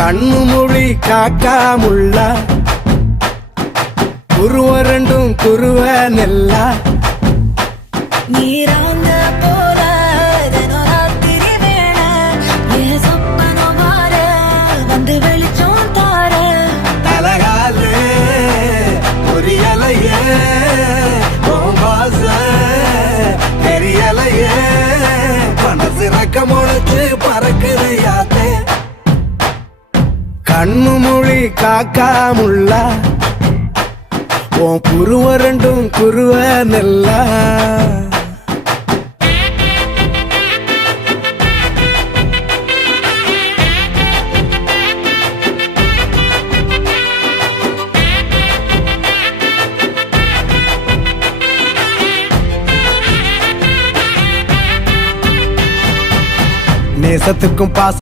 கண்ணு மொழி காக்காமுள்ள குருவ ரெண்டும் குருவ நெல்லா நீராங்க போல தினராத்திரி வேண என் சொப்பனம் மாற வந்து வெளிச்சம் தார தலகாலே புரியலையே பாச தெரியலையே மனசு ரக்க முளைச்சு பறக்குதையாத்தே கண்ணு மொழி காக்காமுள்ள உன் குருவ ரெண்டும் குருவ நெல்லா நேசத்துக்கும் பாச